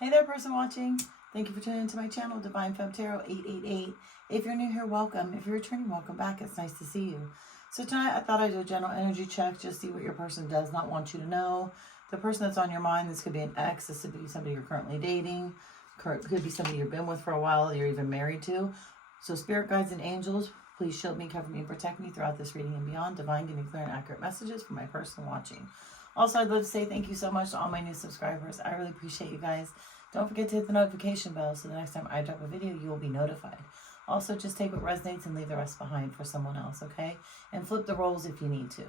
Hey there, person watching. Thank you for tuning into my channel, Divine Femme Tarot 888. If you're new here, welcome. If you're returning, welcome back. It's nice to see you. So tonight, I thought I'd do a general energy check, just see what your person does not want you to know. The person that's on your mind, this could be an ex, this could be somebody you're currently dating, could be somebody you've been with for a while, you're even married to. So spirit guides and angels, please shield me, cover me, and protect me throughout this reading and beyond. Divine, give me clear and accurate messages for my person watching. Also, I'd love to say thank you so much to all my new subscribers. I really appreciate you guys. Don't forget to hit the notification bell so the next time I drop a video, you will be notified. Also, just take what resonates and leave the rest behind for someone else, okay? And flip the roles if you need to.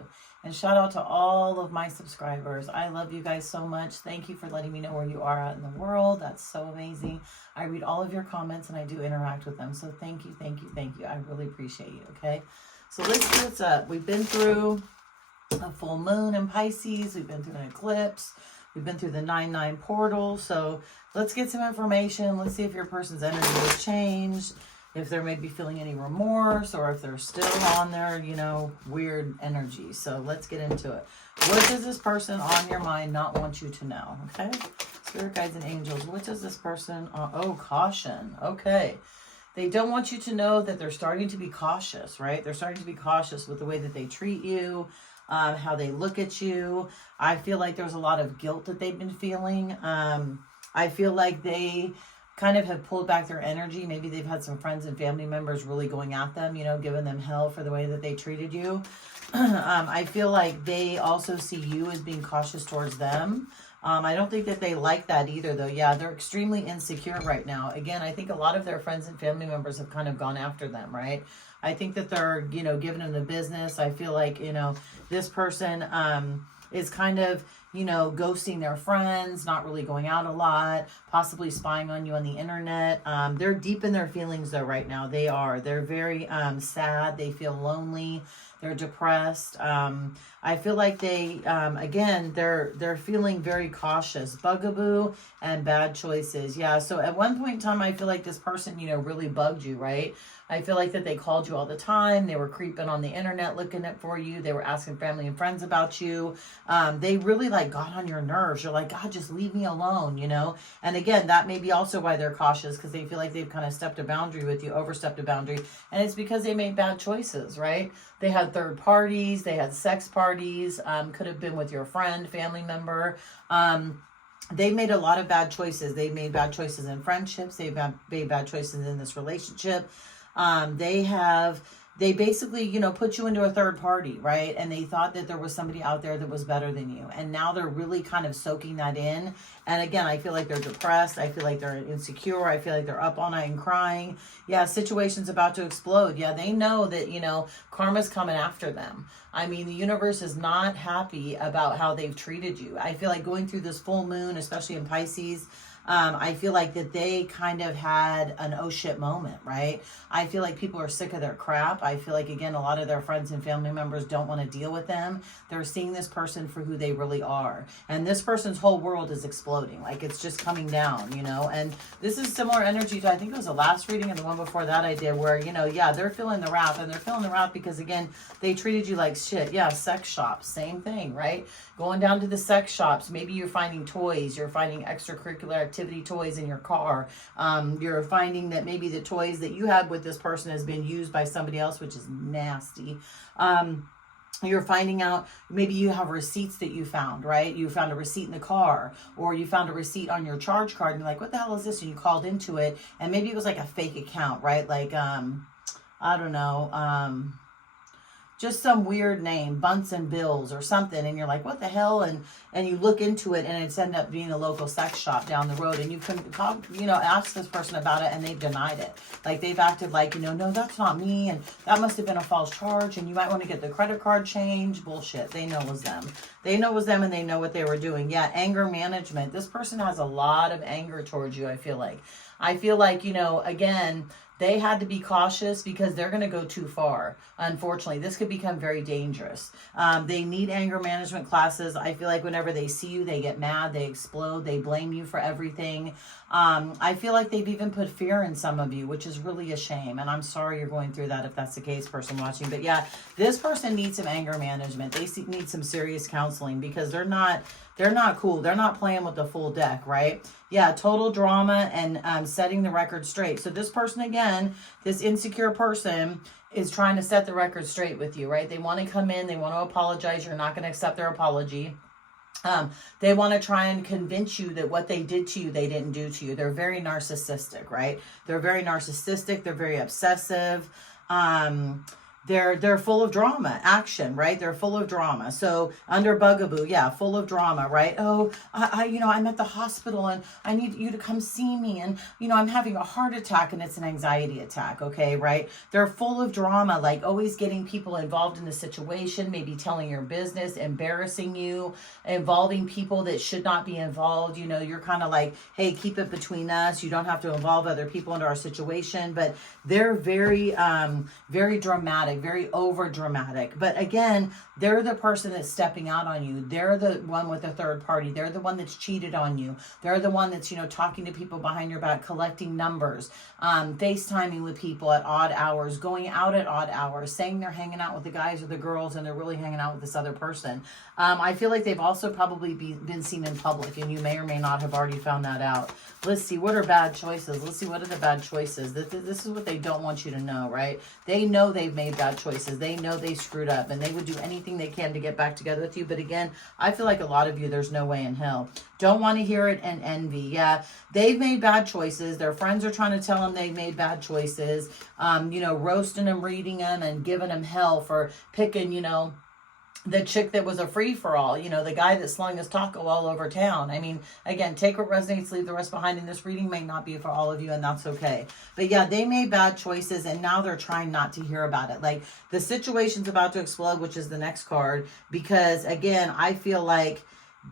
And shout out to all of my subscribers. I love you guys so much. Thank you for letting me know where you are out in the world. That's so amazing. I read all of your comments and I do interact with them. So thank you, thank you, thank you. I really appreciate you, okay? So let's see what's up. We've been through a full moon in Pisces. We've been through an eclipse. We've been through the 9/9 portal. So let's get some information. Let's see if your person's energy has changed, if they're maybe feeling any remorse, or if they're still on their, weird energy. So let's get into it. What does this person on your mind not want you to know? Okay. Spirit guides and angels. What does this person, caution. Okay. They don't want you to know that they're starting to be cautious, right? They're starting to be cautious with the way that they treat you, how they look at you. I feel like there's a lot of guilt that they've been feeling. I feel like they kind of have pulled back their energy. Maybe they've had some friends and family members really going at them, giving them hell for the way that they treated you. I feel like they also see you as being cautious towards them. I don't think that they like that either, though. Yeah, they're extremely insecure right now. Again, I think a lot of their friends and family members have kind of gone after them, right? I think that they're, giving them the business. I feel like, this person is kind of, ghosting their friends, not really going out a lot, possibly spying on you on the internet. They're deep in their feelings, though, right now. They are. They're very sad. They feel lonely. They're depressed. I feel like they, again, they're feeling very cautious. Bugaboo and bad choices. Yeah, so at one point in time, I feel like this person, really bugged you, right? I feel like that they called you all the time. They were creeping on the internet looking for you. They were asking family and friends about you. They really got on your nerves. You're like, God, just leave me alone, And again, that may be also why they're cautious, because they feel like they've kind of stepped a boundary with you, overstepped a boundary. And it's because they made bad choices, right? They had third parties. They had sex parties. Could have been with your friend, family member. They made a lot of bad choices. They made bad choices in friendships. They've made bad choices in this relationship. They basically, put you into a third party, right? And they thought that there was somebody out there that was better than you. And now they're really kind of soaking that in. And again, I feel like they're depressed. I feel like they're insecure. I feel like they're up all night and crying. Yeah, situation's about to explode. Yeah, they know that, karma's coming after them. I mean, the universe is not happy about how they've treated you. I feel like going through this full moon, especially in Pisces, I feel like that they kind of had an oh shit moment, right? I feel like people are sick of their crap. I feel like, again, a lot of their friends and family members don't want to deal with them. They're seeing this person for who they really are. And this person's whole world is exploding. Like, it's just coming down, And this is similar energy to, I think it was the last reading and the one before that I did, where, yeah, they're feeling the wrath. And they're feeling the wrath because, again, they treated you like shit. Yeah, sex shops, same thing, right? Going down to the sex shops. Maybe you're finding toys. You're finding extracurricular activity toys in your car. You're finding that maybe the toys that you had with this person has been used by somebody else, which is nasty. You're finding out maybe you have receipts that you found, right? You found a receipt in the car, or you found a receipt on your charge card, and you're like, what the hell is this? And you called into it, and maybe it was like a fake account, right? Like, I don't know, just some weird name, Bunsen Bills or something, and you're like, what the hell? And you look into it, and it's ended up being a local sex shop down the road, and you can call, ask this person about it, and they've denied it. Like, they've acted like, no, that's not me, and that must have been a false charge, and you might want to get the credit card changed. Bullshit. They know it was them. They know it was them, and they know what they were doing. Yeah, anger management. This person has a lot of anger towards you, I feel like. Again, they had to be cautious because they're going to go too far. Unfortunately, this could become very dangerous. They need anger management classes. I feel like whenever they see you, they get mad, they explode, they blame you for everything. I feel like they've even put fear in some of you, which is really a shame. And I'm sorry you're going through that if that's the case, person watching. But yeah, this person needs some anger management. They need some serious counseling because they're not They're not cool. They're not playing with the full deck, right? Yeah, total drama and setting the record straight. So this person, again, this insecure person is trying to set the record straight with you, right? They want to come in. They want to apologize. You're not going to accept their apology. They want to try and convince you that what they did to you, they didn't do to you. They're very narcissistic, right? They're very narcissistic. They're very obsessive. They're full of drama, action, right? They're full of drama. So under bugaboo, yeah, full of drama, right? Oh, I'm at the hospital and I need you to come see me. And, I'm having a heart attack and it's an anxiety attack. Okay. Right. They're full of drama, like always getting people involved in the situation, maybe telling your business, embarrassing you, involving people that should not be involved. You're kind of like, hey, keep it between us. You don't have to involve other people into our situation, but they're very, very dramatic, very over dramatic. But again, they're the person that's stepping out on you. They're the one with a third party. They're the one that's cheated on you. They're the one that's, talking to people behind your back, collecting numbers, FaceTiming with people at odd hours, going out at odd hours, saying they're hanging out with the guys or the girls and they're really hanging out with this other person. I feel like they've also probably been seen in public, and you may or may not have already found that out. Let's see, what are bad choices? Let's see, what are the bad choices? This is what they don't want you to know, right? They know they've made bad choices. They know they screwed up, and they would do anything they can to get back together with you. But again, I feel like a lot of you, there's no way in hell. Don't want to hear it and envy. Yeah, they've made bad choices. Their friends are trying to tell them they've made bad choices, roasting them, reading them, and giving them hell for picking, the chick that was a free-for-all, the guy that slung his taco all over town. I mean, again, take what resonates, leave the rest behind. And this reading may not be for all of you, and that's okay. But yeah, they made bad choices, and now they're trying not to hear about it. Like, the situation's about to explode, which is the next card, because, again, I feel like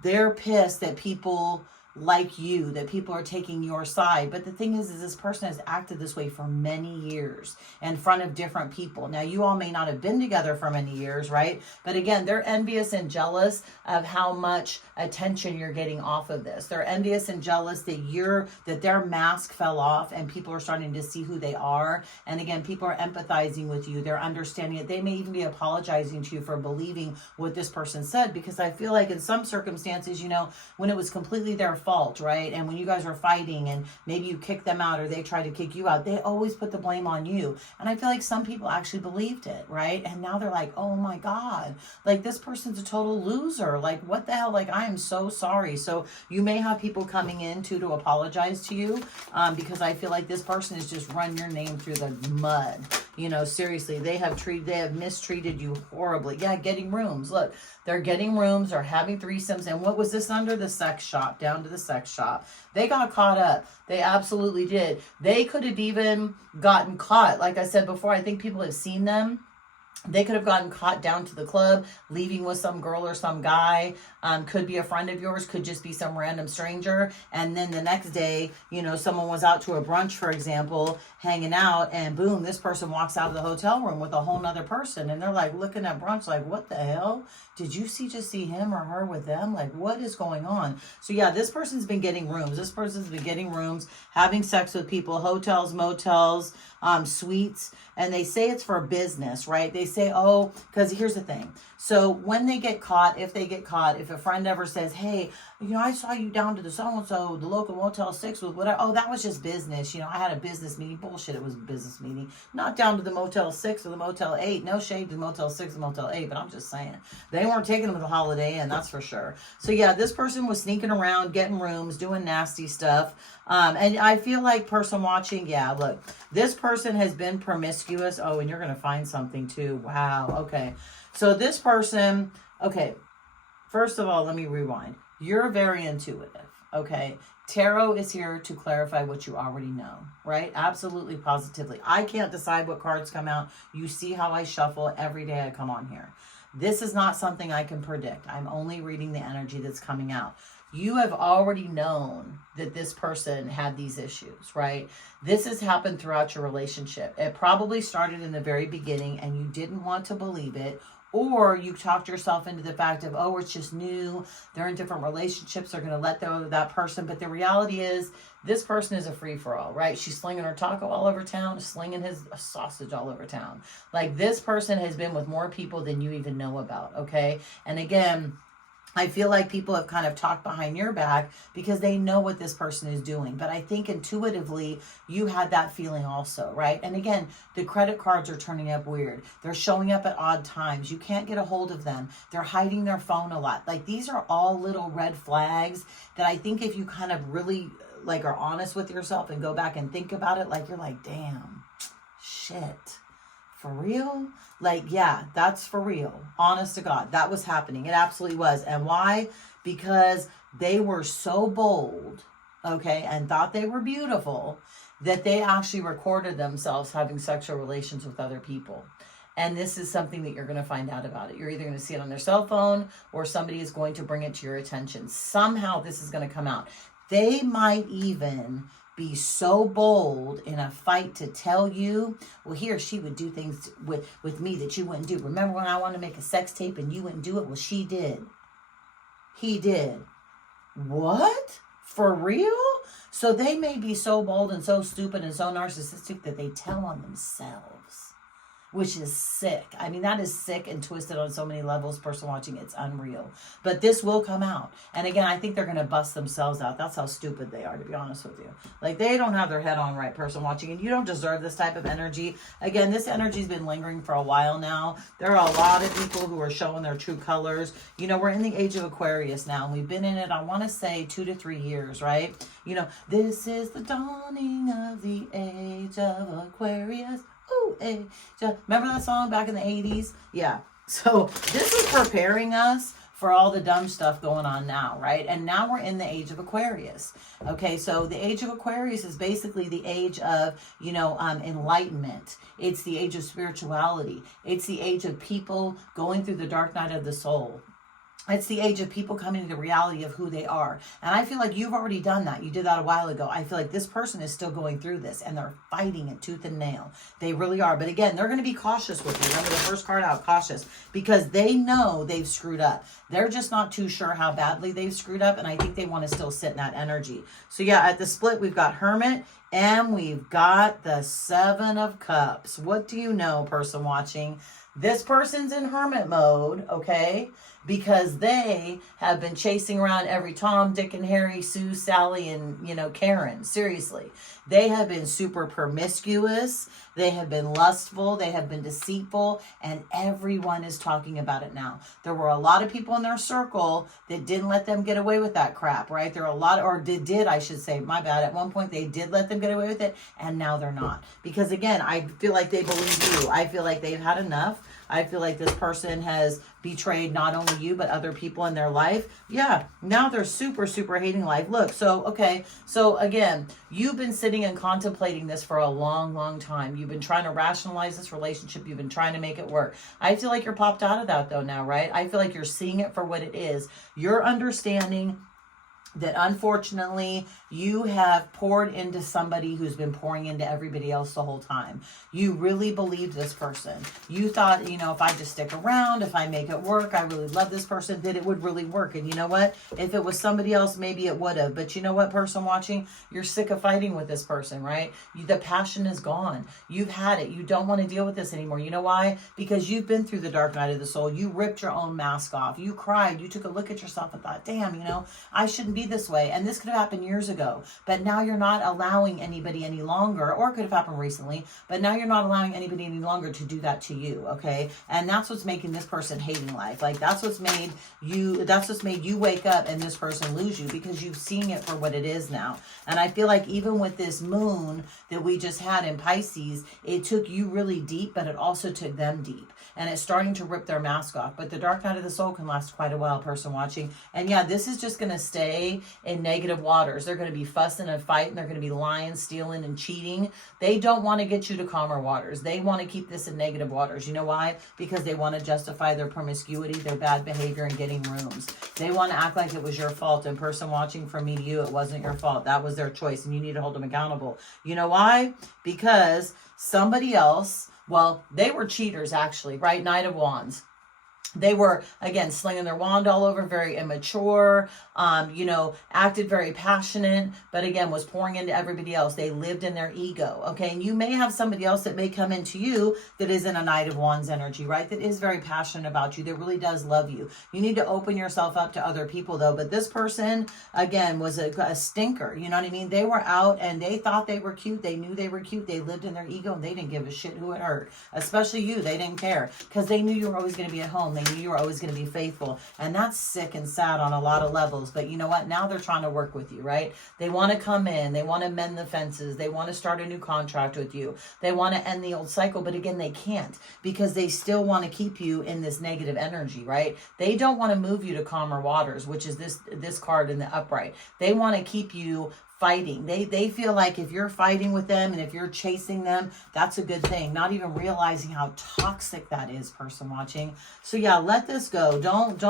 they're pissed that people like you, that people are taking your side. But the thing is this person has acted this way for many years in front of different people. Now, you all may not have been together for many years, right? But again, they're envious and jealous of how much attention you're getting off of this. They're envious and jealous that their mask fell off and people are starting to see who they are. And again, people are empathizing with you. They're understanding it. They may even be apologizing to you for believing what this person said, because I feel like in some circumstances, when it was completely their fault, right? And when you guys were fighting and maybe you kicked them out or they tried to kick you out, they always put the blame on you. And I feel like some people actually believed it, right? And now they're like, oh my God, like this person's a total loser. Like, what the hell? Like, I am so sorry. So you may have people coming in to apologize to you, because I feel like this person has just run your name through the mud. Seriously, they have mistreated you horribly. Yeah, getting rooms. Look, they're getting rooms or having threesomes. And what was this under? The sex shop, down to the sex shop. They got caught up. They absolutely did. They could have even gotten caught. Like I said before, I think people have seen them. They could have gotten caught down to the club, leaving with some girl or some guy. Could be a friend of yours, could just be some random stranger. And then the next day, someone was out to a brunch, for example, hanging out, and boom, this person walks out of the hotel room with a whole nother person. And they're like looking at brunch like, what the hell? Did you just see him or her with them? Like, what is going on? So yeah, this person's been getting rooms. This person's been getting rooms, having sex with people, hotels, motels, suites. And they say it's for business, right? They say, oh, because here's the thing. So when they get caught, if a friend ever says, hey, I saw you down to the so-and-so, the local Motel 6 with whatever. Oh, that was just business. I had a business meeting. Bullshit, it was a business meeting. Not down to the Motel 6 or the Motel 8. No shade to Motel 6 and Motel 8, but I'm just saying. They weren't taking them to the Holiday Inn, that's for sure. So yeah, this person was sneaking around, getting rooms, doing nasty stuff. And I feel like person watching, yeah, look, this person has been promiscuous. Oh, and you're going to find something too. Wow. Okay. So this person, okay, first of all, let me rewind. You're very intuitive, okay? Tarot is here to clarify what you already know, right? Absolutely, positively. I can't decide what cards come out. You see how I shuffle every day I come on here. This is not something I can predict. I'm only reading the energy that's coming out. You have already known that this person had these issues, right? This has happened throughout your relationship. It probably started in the very beginning and you didn't want to believe it. Or you talked yourself into the fact of, oh, it's just new. They're in different relationships. They're going to let go of that person. But the reality is this person is a free-for-all, right? She's slinging her taco all over town, slinging his sausage all over town. Like, this person has been with more people than you even know about, okay? And again, I feel like people have kind of talked behind your back because they know what this person is doing. But I think intuitively you had that feeling also, right? And again, the credit cards are turning up weird. They're showing up at odd times. You can't get a hold of them. They're hiding their phone a lot. Like, these are all little red flags that I think if you kind of really like are honest with yourself and go back and think about it, like, you're like, damn, shit. For real? Like, yeah, that's for real. Honest to God, that was happening. It absolutely was. And why? Because they were so bold, okay, and thought they were beautiful, that they actually recorded themselves having sexual relations with other people. And this is something that you're going to find out about it. You're either going to see it on their cell phone or somebody is going to bring it to your attention. Somehow this is going to come out. They might even be so bold in a fight to tell you, well, he or she would do things with me that you wouldn't do. Remember when I wanted to make a sex tape and you wouldn't do it? Well, she did. He did. What? For real? So they may be so bold and so stupid and so narcissistic that they tell on themselves, which is sick. I mean, that is sick and twisted on so many levels. Person watching, it's unreal. But this will come out. And again, I think they're going to bust themselves out. That's how stupid they are, to be honest with you. Like, they don't have their head on right, person watching. And you don't deserve this type of energy. Again, this energy's been lingering for a while now. There are a lot of people who are showing their true colors. You know, we're in the age of Aquarius now. And we've been in it, I want to say, 2 to 3 years, right? You know, this is the dawning of the age of Aquarius. Ooh, hey. Remember that song back in the 80s? Yeah. So this is preparing us for all the dumb stuff going on now, right? And now we're in the age of Aquarius. Okay, so the age of Aquarius is basically the age of, you know, enlightenment. It's the age of spirituality. It's the age of people going through the dark night of the soul. It's the age of people coming to the reality of who they are. And I feel like you've already done that. You did that a while ago. I feel like this person is still going through this and they're fighting it tooth and nail. They really are. But again, they're going to be cautious with you. Remember the first card out, cautious, because they know they've screwed up. They're just not too sure how badly they've screwed up. And I think they want to still sit in that energy. So yeah, at the split, we've got Hermit and we've got the 7 of Cups. What do you know, person watching? This person's in hermit mode, okay? Because they have been chasing around every Tom, Dick, and Harry, Sue, Sally, and, you know, Karen. Seriously. They have been super promiscuous. They have been lustful. They have been deceitful. And everyone is talking about it now. There were a lot of people in their circle that didn't let them get away with that crap, right? There are a lot, or did, I should say, my bad. At one point, they did let them get away with it. And now they're not. Because, again, I feel like they believe you. I feel like they've had enough. I feel like this person has betrayed not only you, but other people in their life. Yeah, now they're super, super hating life. Look, so, okay, so again, you've been sitting and contemplating this for a long, long time. You've been trying to rationalize this relationship. You've been trying to make it work. I feel like you're popped out of that though now, right? I feel like you're seeing it for what it is. You're understanding that unfortunately you have poured into somebody who's been pouring into everybody else the whole time. You really believed this person. You thought, you know, if I just stick around, if I make it work, I really love this person, that it would really work. And you know what? If it was somebody else, maybe it would have. But you know what, person watching? You're sick of fighting with this person, right? The passion is gone. You've had it. You don't want to deal with this anymore. You know why? Because you've been through the dark night of the soul. You ripped your own mask off. You cried. You took a look at yourself and thought, damn, you know, I shouldn't be this way. And this could have happened years ago, but now you're not allowing anybody any longer, or it could have happened recently, but now you're not allowing anybody any longer to do that to you. Okay. And that's what's making this person hating life. Like that's what's made you wake up and this person lose you, because you've seen it for what it is now. And I feel like even with this moon that we just had in Pisces, it took you really deep, but it also took them deep. And it's starting to rip their mask off. But the dark night of the soul can last quite a while, person watching. And yeah, this is just going to stay in negative waters. They're going to be fussing and fighting. They're going to be lying, stealing, and cheating. They don't want to get you to calmer waters. They want to keep this in negative waters. You know why? Because they want to justify their promiscuity, their bad behavior, and getting rooms. They want to act like it was your fault. And person watching, from me to you, it wasn't your fault. That was their choice, and you need to hold them accountable. You know why? Because somebody else... Well, they were cheaters, actually, right? Knight of Wands. They were, again, slinging their wand all over, very immature, acted very passionate, but again, was pouring into everybody else. They lived in their ego, okay? And you may have somebody else that may come into you that is in a Knight of Wands energy, right? That is very passionate about you, that really does love you. You need to open yourself up to other people, though. But this person, again, was a stinker, you know what I mean? They were out and they thought they were cute. They knew they were cute. They lived in their ego and they didn't give a shit who it hurt, especially you. They didn't care because they knew you were always going to be at home. They knew you were always going to be faithful. And that's sick and sad on a lot of levels. But you know what? Now they're trying to work with you, right? They want to come in. They want to mend the fences. They want to start a new contract with you. They want to end the old cycle. But again, they can't because they still want to keep you in this negative energy, right? They don't want to move you to calmer waters, which is this card in the upright. They want to keep you fighting. They feel like if you're fighting with them and if you're chasing them, that's a good thing. Not even realizing how toxic that is, person watching. So yeah, let this go. Don't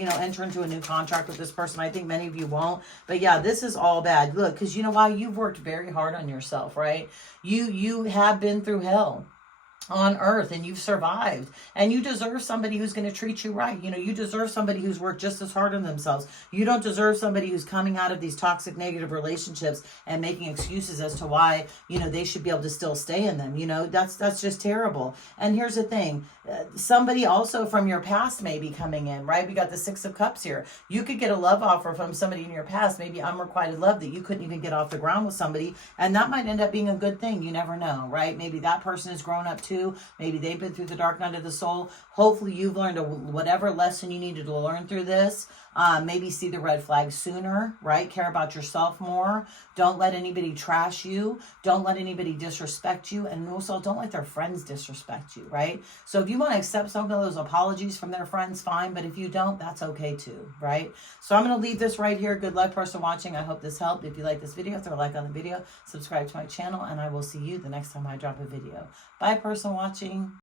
enter into a new contract with this person. I think many of you won't. But yeah, this is all bad. Look, because you know why? You've worked very hard on yourself, right? You have been through hell on earth and you've survived, and you deserve somebody who's going to treat you right. You deserve somebody who's worked just as hard on themselves. You don't deserve somebody who's coming out of these toxic negative relationships and making excuses as to why they should be able to still stay in them. That's just terrible. And here's the thing, somebody also from your past may be coming in, right? We got the Six of Cups here. You could get a love offer from somebody in your past, maybe unrequited love that you couldn't even get off the ground with somebody, and that might end up being a good thing. You never know, right? Maybe that person has grown up too. Maybe they've been through the dark night of the soul. Hopefully you've learned whatever lesson you needed to learn through this. Maybe see the red flag sooner, right? Care about yourself more. Don't let anybody trash you. Don't let anybody disrespect you. And also don't let their friends disrespect you, right? So if you want to accept some of those apologies from their friends, fine. But if you don't, that's okay too, right? So I'm going to leave this right here. Good luck, person watching. I hope this helped. If you like this video, throw a like on the video, subscribe to my channel, and I will see you the next time I drop a video. Bye, person watching.